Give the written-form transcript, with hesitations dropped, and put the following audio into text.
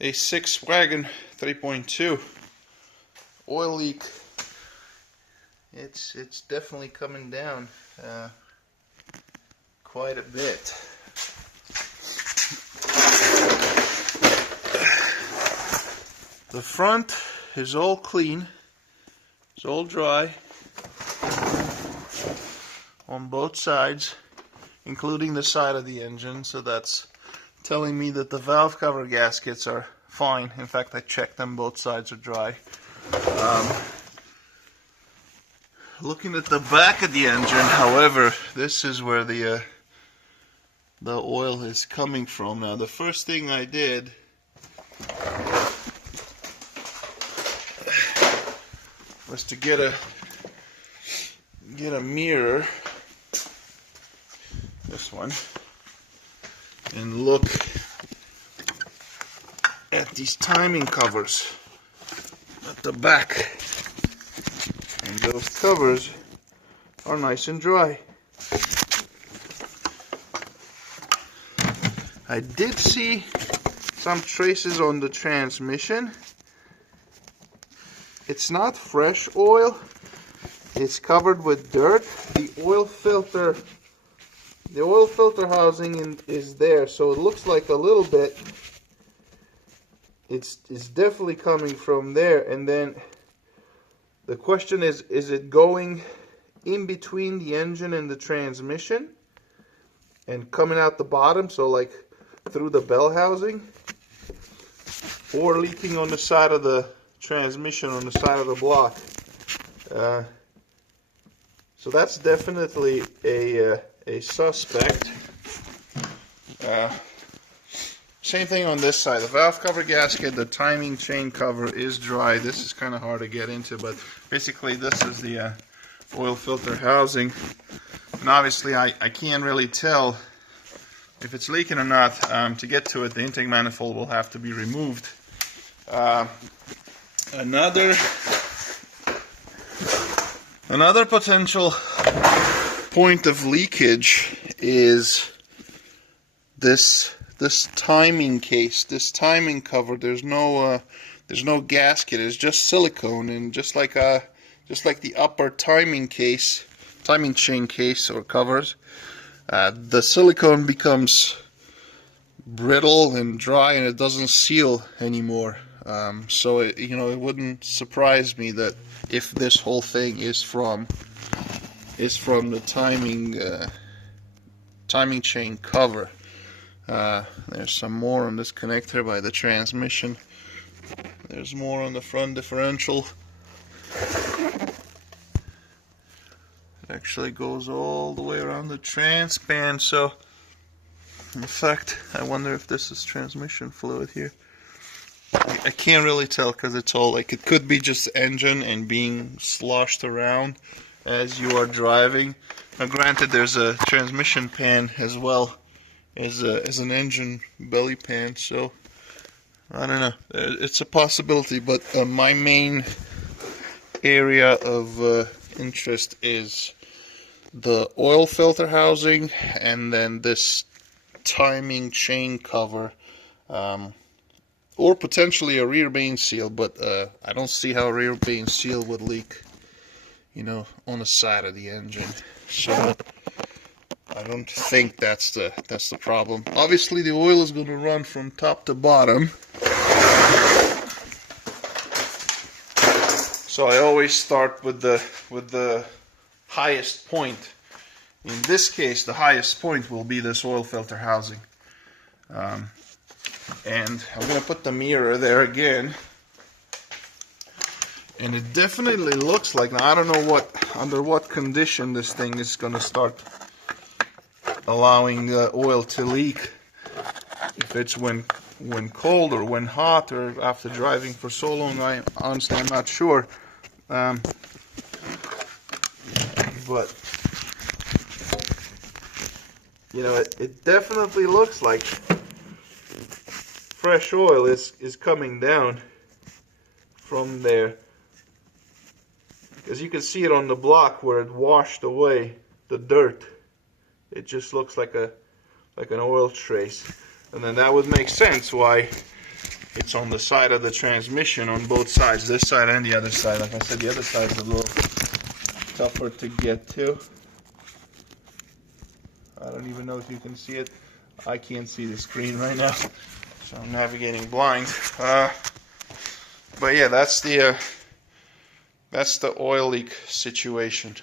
A6 wagon 3.2 oil leak. It's definitely coming down quite a bit. The front is all clean, it's all dry on both sides, including the side of the engine, so that's telling me that the valve cover gaskets are fine. In fact, I checked them, both sides are dry. Looking at the back of the engine, however, this is where the oil is coming from. Now, the first thing I did was to get a mirror, this one, and look at these timing covers at the back. And those covers are nice and dry. I did see some traces on the transmission. It's not fresh oil. It's covered with dirt. The oil filter housing is there, so it looks like a little bit. It's definitely coming from there. And then the question is it going in between the engine and the transmission and coming out the bottom, so like through the bell housing, or leaking on the side of the transmission, on the side of the block? So that's definitely a suspect. Same thing on this side. The valve cover gasket, the timing chain cover is dry. This is kind of hard to get into, but basically this is the oil filter housing. And obviously I can't really tell if it's leaking or not. To get to it, the intake manifold will have to be removed. Another potential point of leakage is this timing case, this timing cover. There's no gasket. It's just silicone, and just like the upper timing chain case or covers, the silicone becomes brittle and dry, and it doesn't seal anymore. So it wouldn't surprise me that if this whole thing is from the timing chain cover. There's some more on this connector by the transmission. There's more on the front differential. It actually goes all the way around the transpan. So, in fact, I wonder if this is transmission fluid here. I can't really tell because it's all like, it could be just engine and being sloshed around as you are driving. Now, granted, there's a transmission pan as well as an engine belly pan, so I don't know. It's a possibility, but my main area of interest is the oil filter housing and then this timing chain cover, or potentially a rear main seal, but I don't see how a rear main seal would leak, on the side of the engine. So I don't think that's the problem. Obviously, the oil is going to run from top to bottom, so I always start with the highest point. In this case, the highest point will be this oil filter housing. And I'm going to put the mirror there again. And it definitely looks like, now I don't know under what condition this thing is going to start allowing the oil to leak. If it's when cold or when hot or after driving for so long, honestly I'm not sure. But it definitely looks like fresh oil is coming down from there, because you can see it on the block where it washed away the dirt. It just looks like an oil trace, and then that would make sense why it's on the side of the transmission on both sides, this side and the other side. Like I said, the other side is a little tougher to get to. I don't even know if you can see it. I can't see the screen right now, so I'm navigating blind. But yeah, that's the oil leak situation.